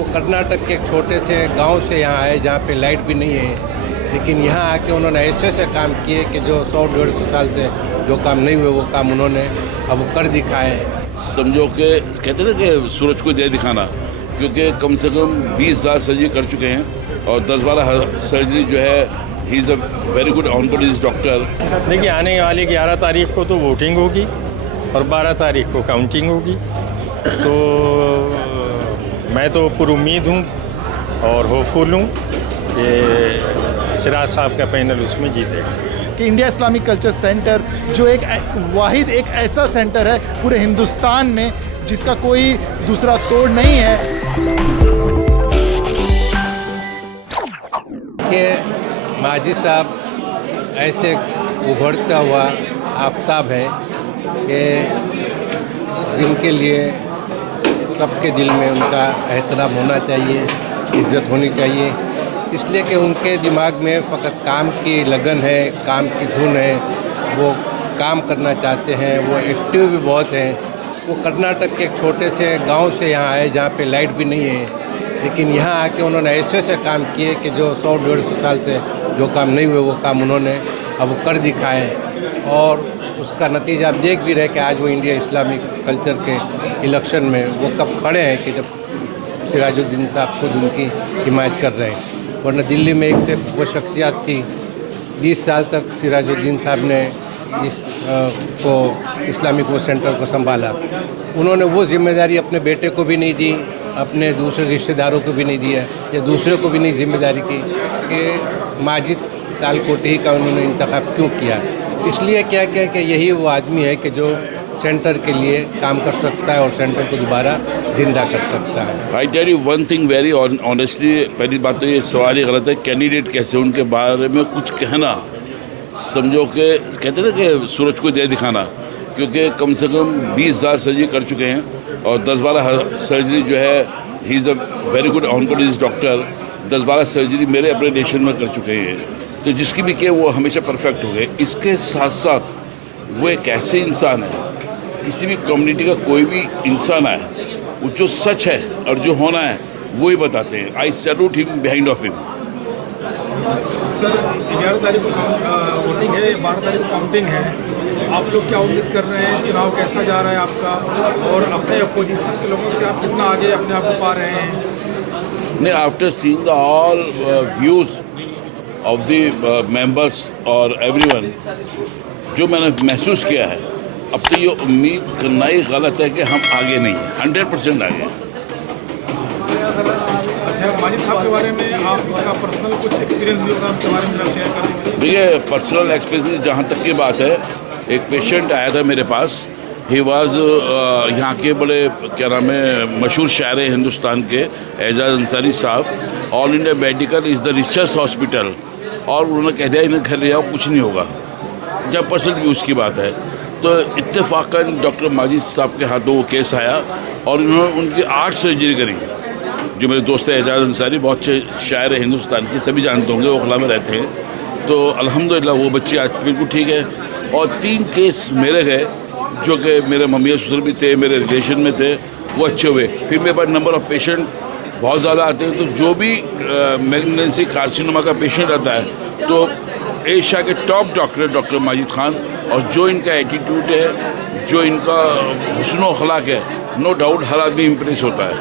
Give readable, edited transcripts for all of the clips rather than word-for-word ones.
वो कर्नाटक के एक छोटे से गांव से यहाँ आए जहाँ पे लाइट भी नहीं है, लेकिन यहाँ आके उन्होंने ऐसे काम किए कि जो 100-150 साल से जो काम नहीं हुए वो काम उन्होंने अब कर दिखाए। समझो कि कहते हैं ना कि सूरज को दे दिखाना, क्योंकि कम से कम 20,000 सर्जरी कर चुके हैं और 10-12 सर्जरी जो है he is a very good oncologist doctor. देखिए, आने वाली 11 तारीख को तो वोटिंग होगी और 12 तारीख को काउंटिंग होगी, तो मैं तो पुरुम्मीद हूँ और होपफुल हूँ कि सिराज साहब का पैनल उसमें जीतेगा। कि इंडिया इस्लामिक कल्चर सेंटर जो एक वाहिद एक ऐसा सेंटर है पूरे हिंदुस्तान में जिसका कोई दूसरा तोड़ नहीं है। कि माजिद साहब ऐसे उभरता हुआ आफताब है कि जिनके लिए सबके दिल में उनका एहतराम होना चाहिए, इज़्ज़त होनी चाहिए, इसलिए कि उनके दिमाग में फ़कत काम की लगन है, काम की धुन है, वो काम करना चाहते हैं, वो एक्टिव भी बहुत हैं। वो कर्नाटक के एक छोटे से गांव से यहाँ आए जहाँ पे लाइट भी नहीं है, लेकिन यहाँ आके उन्होंने ऐसे काम किए कि जो 100-150 साल से जो काम नहीं हुए वो काम उन्होंने अब कर दिखाए। और उसका नतीजा आप देख भी रहे कि आज वो इंडिया इस्लामिक कल्चर के इलेक्शन में वो कब खड़े हैं कि जब सिराजुद्दीन साहब खुद उनकी हिमायत कर रहे हैं। वरना दिल्ली में एक से वो शख्सियत थी, 20 साल तक सिराजुद्दीन साहब ने इस को इस्लामिक वो सेंटर को संभाला। उन्होंने वो जिम्मेदारी अपने बेटे को भी नहीं दी, अपने दूसरे रिश्तेदारों को भी नहीं दिया, या दूसरे को भी नहीं जिम्मेदारी की कि माजिद तालकोटी का उन्होंने इंतखाब क्यों किया। इसलिए क्या कि यही वो आदमी है कि जो सेंटर के लिए काम कर सकता है और सेंटर को दोबारा जिंदा कर सकता है। I tell you one thing very honestly, पहली बात तो ये सवाल ही गलत है, कैंडिडेट कैसे उनके बारे में कुछ कहना, समझो कि कहते हैं ना कि सूरज को दे दिखाना, क्योंकि कम से कम 20,000 सर्जरी कर चुके हैं और 10-12 सर्जरी जो है he is a very good oncologist doctor, 10-12 surgery मेरे अपने नेशन में कर चुके हैं, तो जिसकी भी किए वो हमेशा परफेक्ट हो गए। इसके साथ साथ वो एक ऐसे इंसान है, किसी भी कम्युनिटी का कोई भी इंसान आए, वो जो सच है और जो होना है वो ही बताते हैं। आई salute him behind of him. Sir, 11 तारीख को वोटिंग है, 12 तारीख को काउंटिंग है, आप लोग क्या उम्मीद कर रहे हैं? चुनाव कैसा जा रहा है आपका, और अपने अपोजिशन के लोगों से आप कितना आगे अपने आप को पा रहे हैं? नहीं, after seeing the all views of the members और एवरीवन, जो मैंने महसूस किया है, अब तो ये उम्मीद करना ही गलत है कि हम आगे नहीं हैं, 100% आगे हैं। अच्छा, माजिद साहब के बारे में आपका पर्सनल कुछ एक्सपीरियंस भी होगा, आपके बारे में शेयर कर दीजिए। देखिए, पर्सनल एक्सपीरियंस जहाँ तक की बात है, एक पेशेंट आया था मेरे पास, ही वाज यहाँ के बड़े क्या नाम है मशहूर शायर हैं हिंदुस्तान के, एजाज अंसारी साहब। All India medical is the richest hospital, और उन्होंने कह दिया इन्हें घर ले जाओ, कुछ नहीं होगा। जब पर्सनल व्यूज़ की बात है तो इत्तेफाकन डॉक्टर माजिद साहब के हाथों वो केस आया और इन्होंने उनकी 8 सर्जरी करी। जो मेरे दोस्त है एजाज अंसारी, बहुत अच्छे शायर हैं हिंदुस्तान के, सभी जानते होंगे, वो ओखला में रहते हैं। तो अल्हम्दुलिल्लाह वो बच्चे आज बिल्कुल ठीक है। और 3 केस मेरे गए जो कि मेरे मम्मी ससुर भी थे, मेरे रिलेशन में थे, वो अच्छे हुए। फिर मेरे पास नंबर ऑफ़ पेशेंट बहुत ज़्यादा आते हैं, तो जो भी मैग्नेंसी कार्सिनोमा का पेशेंट आता है तो एशिया के top doctor doctor Majid Khan, और जो इनका एटीट्यूड है, जो इनका हुस्न व अखलाक है, नो डाउट हर आदमी इम्प्रेस होता है।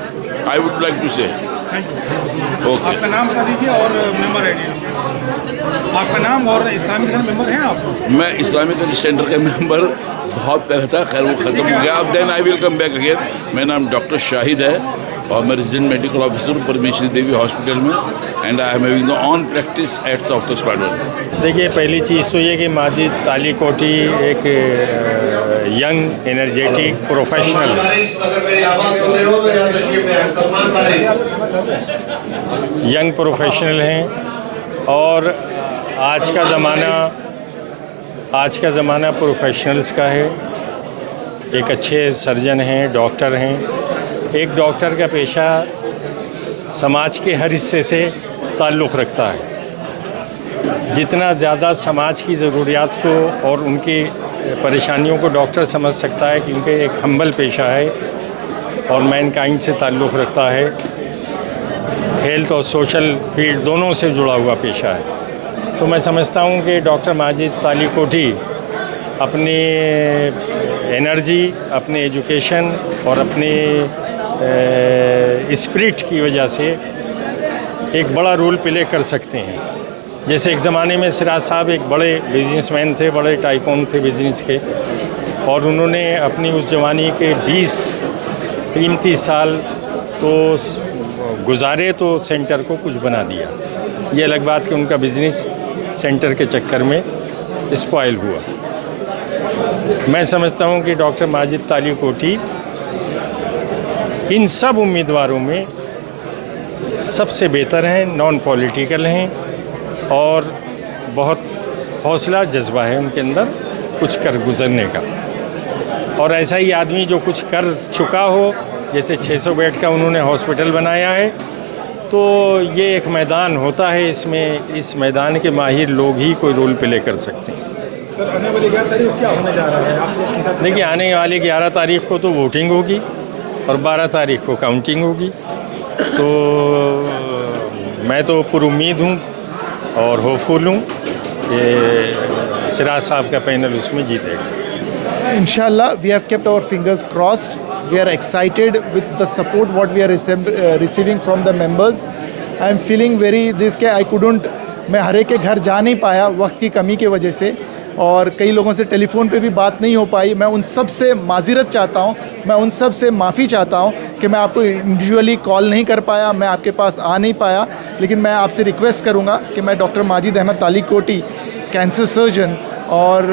आई वुड लाइक टू से ओके। आपका नाम बता दीजिए और मेंबर है आपका नाम, और इस्लामिक मेंबर हैं आप? मैं इस्लामिक सेंटर का मेंबर बहुत पहले था, खैर वो ख़त्म हो गया। अब then I will come back again. मेरा नाम डॉक्टर शाहिद है और मैं रेजिडेंट मेडिकल ऑफिसर हूँ परमेश्वरी देवी हॉस्पिटल में, and I am having the on practice eight south spider. देखिए, पहली चीज़ तो ये कि माजिद तालिकोटी एक young energetic professional, young professional हैं, और आज का ज़माना प्रोफेशनल्स का है। एक अच्छे सर्जन हैं, डॉक्टर हैं। एक डॉक्टर का पेशा समाज के हर हिस्से से ताल्लुक़ रखता है। जितना ज़्यादा समाज की ज़रूरियात को और उनकी परेशानियों को डॉक्टर समझ सकता है, क्योंकि एक हम्बल पेशा है और मैनकाइंड से ताल्लुक़ रखता है। हेल्थ और सोशल फील्ड दोनों से जुड़ा हुआ पेशा है। तो मैं समझता हूँ कि डॉक्टर माजिद तालीकोटी अपनी एनर्जी, अपनी एजुकेशन और अपनी स्पिरिट की वजह से एक बड़ा रोल प्ले कर सकते हैं। जैसे एक ज़माने में सिराज साहब एक बड़े बिजनेसमैन थे, बड़े टाइकून थे बिज़नेस के, और उन्होंने अपनी उस जवानी के 20 कीमती साल तो गुजारे तो सेंटर को कुछ बना दिया। ये अलग बात कि उनका बिज़नेस सेंटर के चक्कर में स्पॉइल हुआ। मैं समझता हूँ कि डॉक्टर माजिद तालीकोटी इन सब उम्मीदवारों में सबसे बेहतर हैं, नॉन पॉलिटिकल हैं और बहुत हौसला जज्बा है उनके अंदर कुछ कर गुजरने का। और ऐसा ही आदमी जो कुछ कर चुका हो, जैसे 600 बेड का उन्होंने हॉस्पिटल बनाया है, तो ये एक मैदान होता है, इसमें इस मैदान के माहिर लोग ही कोई रोल प्ले कर सकते हैं। सर, आने वाली 11 तारीख को क्या होने जा रहा है आप लोग के साथ? देखिए, आने वाली 11 तारीख को तो वोटिंग होगी और 12 तारीख को काउंटिंग होगी। तो मैं तो पुरुम्मीद हूँ और होपफुल हूँ कि सिराज साहब का पैनल उसमें जीतेगा। Inshallah, we have kept our fingers crossed. We are excited with the support what we are receiving from the members. I am feeling very this के I couldn't, मैं हर एक के घर जा नहीं पाया वक्त की कमी की वजह से, और कई लोगों से टेलीफोन पे भी बात नहीं हो पाई। मैं उन सब से माज़रत चाहता हूँ, मैं उन सब से माफ़ी चाहता हूँ कि मैं आपको इंडिविजुअली कॉल नहीं कर पाया, मैं आपके पास आ नहीं पाया। लेकिन मैं आपसे रिक्वेस्ट करूँगा कि मैं doctor Majid Ahmed Talikoti, cancer surgeon और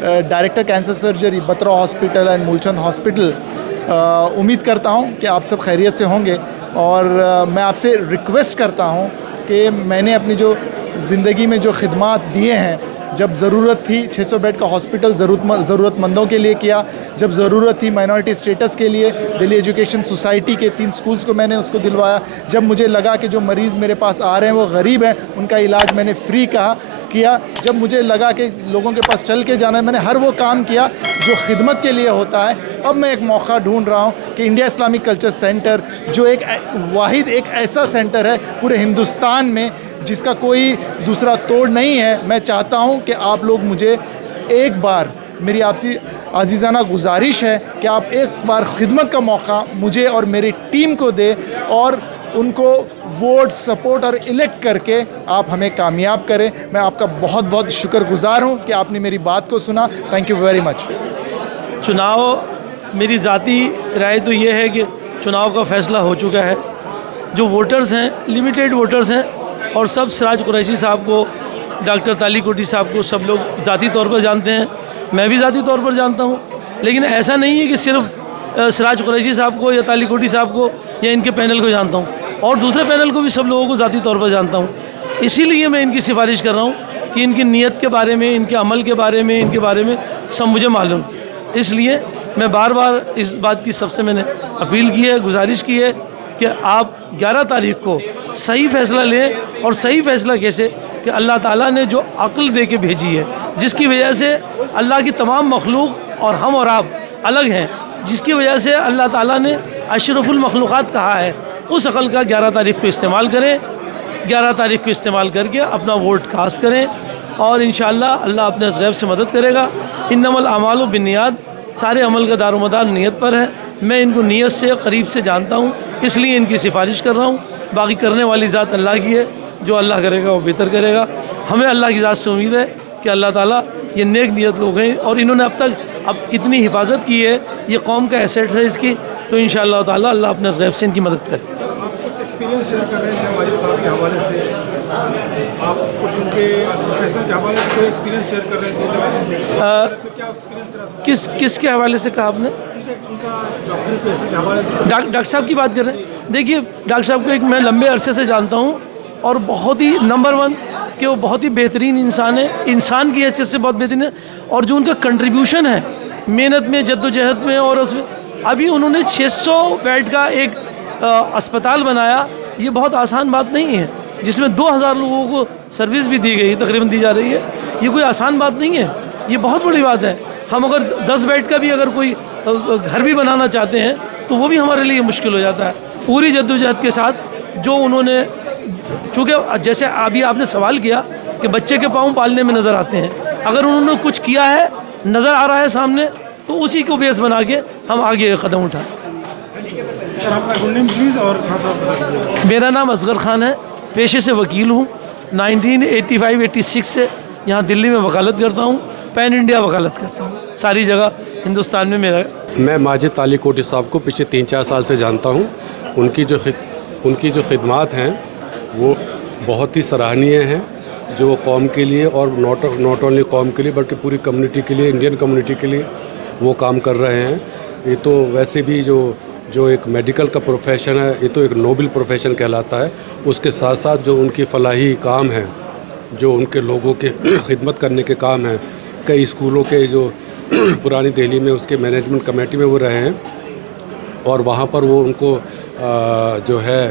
director cancer surgery Batra hospital and Moolchand hospital, उम्मीद करता हूँ कि आप सब खैरियत से होंगे। और मैं आपसे रिक्वेस्ट करता हूँ कि मैंने अपनी जो ज़िंदगी में जो खिदमात दिए हैं, जब ज़रूरत थी 600 बेड का हॉस्पिटल ज़रूरतमंदों के लिए किया, जब ज़रूरत थी माइनॉरिटी स्टेटस के लिए दिल्ली एजुकेशन सोसाइटी के 3 स्कूल्स को मैंने उसको दिलवाया, जब मुझे लगा कि जो मरीज़ मेरे पास आ रहे हैं वो गरीब हैं, उनका इलाज मैंने फ्री किया, जब मुझे लगा कि लोगों के पास चल के जाना है, मैंने हर वो काम किया जो खिदमत के लिए होता है। अब मैं एक मौका ढूंढ रहा हूँ कि इंडिया इस्लामिक कल्चर सेंटर, जो एक वाहिद एक ऐसा सेंटर है पूरे हिंदुस्तान में जिसका कोई दूसरा तोड़ नहीं है, मैं चाहता हूँ कि आप लोग मुझे एक बार, मेरी आपसे अजीज़ाना गुजारिश है कि आप एक बार खिदमत का मौका मुझे और मेरी टीम को दें और उनको वोट, सपोर्ट और इलेक्ट करके आप हमें कामयाब करें। मैं आपका बहुत बहुत शुक्रगुजार हूँ कि आपने मेरी बात को सुना। Thank you very much. चुनाव, मेरी ज़ाती राय तो ये है कि चुनाव का फ़ैसला हो चुका है। जो वोटर्स हैं, लिमिटेड वोटर्स हैं, और सब सिराज कुरैशी साहब को, डॉक्टर तालीकोटी साहब को सब लोग ज़ाती तौर पर जानते हैं, मैं भी ज़ाती तौर पर जानता हूँ। लेकिन ऐसा नहीं है कि सिर्फ सिराज कुरैशी साहब को या तालीकोटी साहब को या इनके पैनल को जानता हूँ, और दूसरे पैनल को भी सब लोगों को ज़ाती तौर पर जानता हूँ। इसीलिए मैं इनकी सिफारिश कर रहा हूँ कि इनकी नीयत के बारे में, इनके अमल के बारे में, इनके बारे में सब मुझे मालूम है। इसलिए मैं बार बार इस बात की सबसे मैंने अपील की है, गुजारिश की है कि आप 11 तारीख को सही फ़ैसला लें। और सही फ़ैसला कैसे कि अल्लाह ताला ने जो अक्ल दे के भेजी है, जिसकी वजह से अल्लाह की तमाम मखलूक और हम और आप अलग हैं, जिसकी वजह से अल्लाह ताला ने अशरफुल मखलूक़ात कहा है, उस अक़ल का 11 तारीख को इस्तेमाल करें। 11 तारीख को इस्तेमाल करके अपना वोट कास्ट करें और इंशाअल्लाह अल्लाह अपने गैब से मदद करेगा। इन्नमल आमालु बिन्नियात, सारे अमल का दारोमदार नीयत पर है। मैं इनको नीयत से करीब से जानता हूँ, इसलिए इनकी सिफारिश कर रहा हूँ। बाकी करने वाली ज़ात अल्लाह की है, जो अल्लाह करेगा वो बेहतर करेगा। हमें अल्लाह की ज़ात से उम्मीद है कि अल्लाह ताला, ये नेक नीयत लोग हैं और इन्होंने अब इतनी हिफाजत की है, ये कौम का एसेट्स है इसकी, तो इंशाअल्लाह ताला अल्लाह अपने गैब से इनकी मदद करे। आप कुछ एक्सपीरियंस शेयर कर रहे हैं माजिद साहब के हवाले से, आप कुछ उनके प्रोफेसर के हवाले से कोई एक्सपीरियंस शेयर कर रहे थे? क्या एक्सपीरियंस किसके हवाले से कहा आपने? उनका डॉक्टरी पेशे के हवाले से। डॉक्टर साहब की बात कर रहे हैं। देखिए, डॉक्टर साहब को एक मैं लंबे अरसे से जानता हूँ और बहुत ही नंबर 1 कि वो बहुत ही बेहतरीन इंसान है, इंसान की हैसियत से बहुत बेहतरीन है। और जो उनका कंट्रीब्यूशन है मेहनत में, जद्दोजहद में, और उसमें अभी उन्होंने 600 बेड का एक अस्पताल बनाया, ये बहुत आसान बात नहीं है, जिसमें 2000 लोगों को सर्विस भी दी गई, तकरीबन दी जा रही है। ये कोई आसान बात नहीं है, ये बहुत बड़ी बात है। हम अगर 10 बेड का भी अगर कोई घर भी बनाना चाहते हैं तो वो भी हमारे लिए मुश्किल हो जाता है। पूरी जद्दोजहद के साथ जो उन्होंने, चूँकि जैसे अभी आपने सवाल किया कि बच्चे के पाँव पालने में नज़र आते हैं, अगर उन्होंने कुछ किया है, नज़र आ रहा है सामने, तो उसी को बेस बना के हम आगे कदम उठाएं। सर आपका गुड नेम प्लीज़ और कहाँ से आप बता दीजिए। मेरा नाम असगर ख़ान है, पेशे से वकील हूँ। 1985-86 से यहाँ दिल्ली में वकालत करता हूँ, पैन इंडिया वकालत करता हूँ, सारी जगह हिंदुस्तान में मेरा। मैं माजिद तालीकोटी साहब को पिछले 3-4 साल से जानता हूँ। उनकी जो खिदमात हैं वो बहुत ही सराहनीय हैं, जो कौम के लिए और नॉट ओनली कौम के लिए बल्कि पूरी कम्युनिटी के लिए, इंडियन कम्युनिटी के लिए वो काम कर रहे हैं। ये तो वैसे भी जो एक मेडिकल का प्रोफेशन है, ये तो एक नोबल प्रोफेशन कहलाता है। उसके साथ साथ जो उनकी फलाही काम है, जो उनके लोगों के खिदमत करने के काम हैं, कई स्कूलों के जो पुरानी दिल्ली में उसके मैनेजमेंट कमेटी में वो रहे हैं और वहाँ पर वो उनको जो है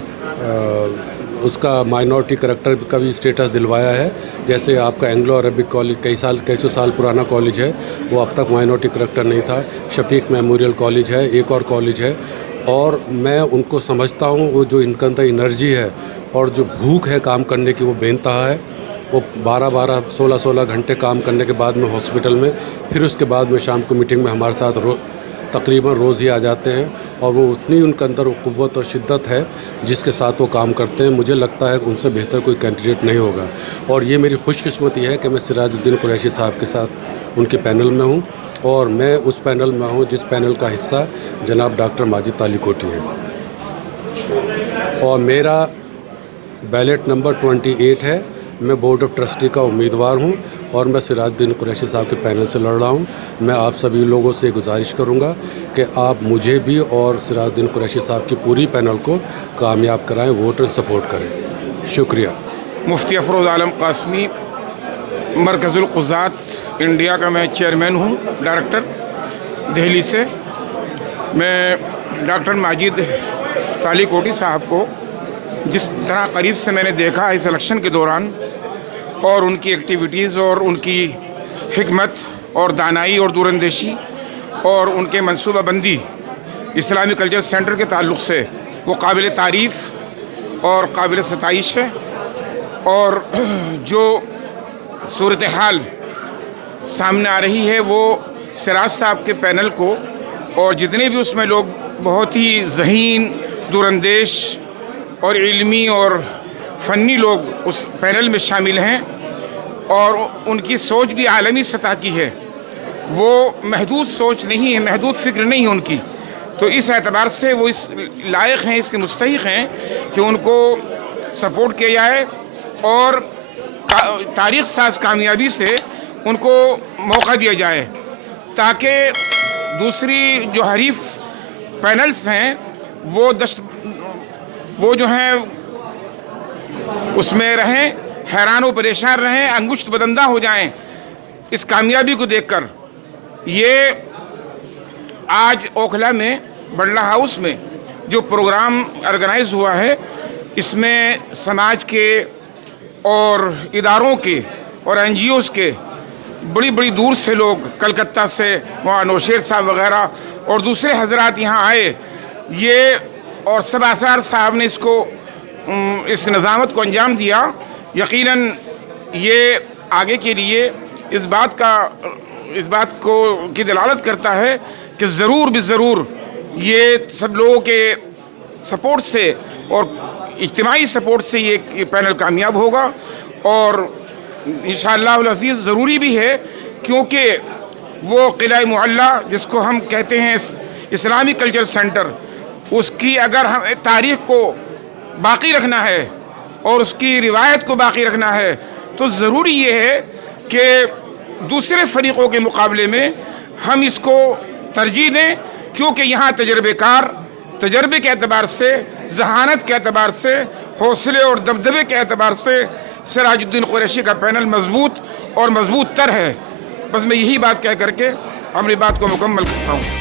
उसका माइनॉरिटी करैक्टर का भी स्टेटस दिलवाया है। जैसे आपका एंग्लो अरबिक कॉलेज कई सौ साल पुराना कॉलेज है, वो अब तक माइनॉरिटी करैक्टर नहीं था। शफीक मेमोरियल कॉलेज है, एक और कॉलेज है, और मैं उनको समझता हूँ। वो जो इनके अंदर एनर्जी है और जो भूख है काम करने की, वो बेनतहा है। वो 12-12, 16-16 घंटे काम करने के बाद में हॉस्पिटल में, फिर उसके बाद में शाम को मीटिंग में हमारे साथ तकरीबन रोज़ ही आ जाते हैं, और वो उतनी उनके अंदर क़ुव्वत और शिद्दत है जिसके साथ वो काम करते हैं। मुझे लगता है कि उनसे बेहतर कोई कैंडिडेट नहीं होगा, और ये मेरी खुशकिस्मती है कि मैं सिराजुद्दीन कुरैशी साहब के साथ उनके पैनल में हूँ, और मैं उस पैनल में हूँ जिस पैनल का हिस्सा जनाब डॉक्टर माजिद तालीकोटी हैं, और मेरा बैलेट नंबर 28 है। मैं बोर्ड ऑफ ट्रस्टी का उम्मीदवार हूं और मैं सिराजुद्दीन कुरैशी साहब के पैनल से लड़ रहा हूं। मैं आप सभी लोगों से गुजारिश करूंगा कि आप मुझे भी और सिराजुद्दीन कुरैशी साहब की पूरी पैनल को कामयाब कराएं, वोटर सपोर्ट करें। शुक्रिया। मुफ्ती अफरोज़ आलम कासमी, मरकज़ुल क़ुज़ात इंडिया का मैं चेयरमैन हूँ, डायरेक्टर, दिल्ली से। मैं डॉक्टर माजिद तालीकोटी साहब को जिस तरह करीब से मैंने देखा इस इलेक्शन के दौरान, और उनकी एक्टिविटीज़ और उनकी हिकमत और दानाई और दूरंदेशी और उनके मंसूबाबंदी इस्लामिक कल्चर सेंटर के ताल्लुक़ से, वो काबिल तारीफ़ और काबिल सताइश है। और जो सूरत हाल सामने आ रही है, वो सिराज साहब के पैनल को और जितने भी उसमें लोग बहुत ही ज़हीन, दूरंदेश और इल्मी और फ़नी लोग उस पैनल में शामिल हैं, और उनकी सोच भी आलमी सतह की है। वो महदूद सोच नहीं है, महदूद फ़िक्र नहीं है उनकी। तो इस एतबार से वो इस लायक हैं, इसके मुस्तहिक़ हैं कि उनको सपोर्ट किया जाए और तारीख़ साज कामयाबी से उनको मौका दिया जाए, ताकि दूसरी जो हरीफ पैनल्स हैं वो जो हैं उसमें रहें, हैरान व परेशान रहें, अंगुश्त बदंदा हो जाएं इस कामयाबी को देखकर। ये आज ओखला में बड़ला हाउस में जो प्रोग्राम ऑर्गेनाइज हुआ है, इसमें समाज के और इदारों के और NGOs के बड़ी बड़ी दूर से लोग, कलकत्ता से वहाँ नौशेर साहब वग़ैरह और दूसरे हजरात यहाँ आए। ये और सब आसार साहब ने इस निज़ामत को अंजाम दिया। यकीनन ये आगे के लिए इस बात की दलालत करता है कि ज़रूर ज़रूर ये सब लोगों के सपोर्ट से और इज्तिमाई सपोर्ट से ये पैनल कामयाब होगा। और इंशाअल्लाह अज़ीज़ ज़रूरी भी है, क्योंकि वो किला मुअल्ला जिसको हम कहते हैं इस्लामिक कल्चर सेंटर, उसकी अगर हम तारीख़ को बाकी रखना है और उसकी रिवायत को बाकी रखना है, तो ज़रूरी ये है कि दूसरे फरीक़ों के मुकाबले में हम इसको तरजीह दें, क्योंकि यहाँ तजर्बे के एतबार से, जहानत के एतबार से, हौसले और दबदबे के एतबार से सिराजुद्दीन कुरैशी का पैनल मजबूत और मजबूत तर है। बस मैं यही बात कह करके अपनी बात को मुकम्मल करता हूँ।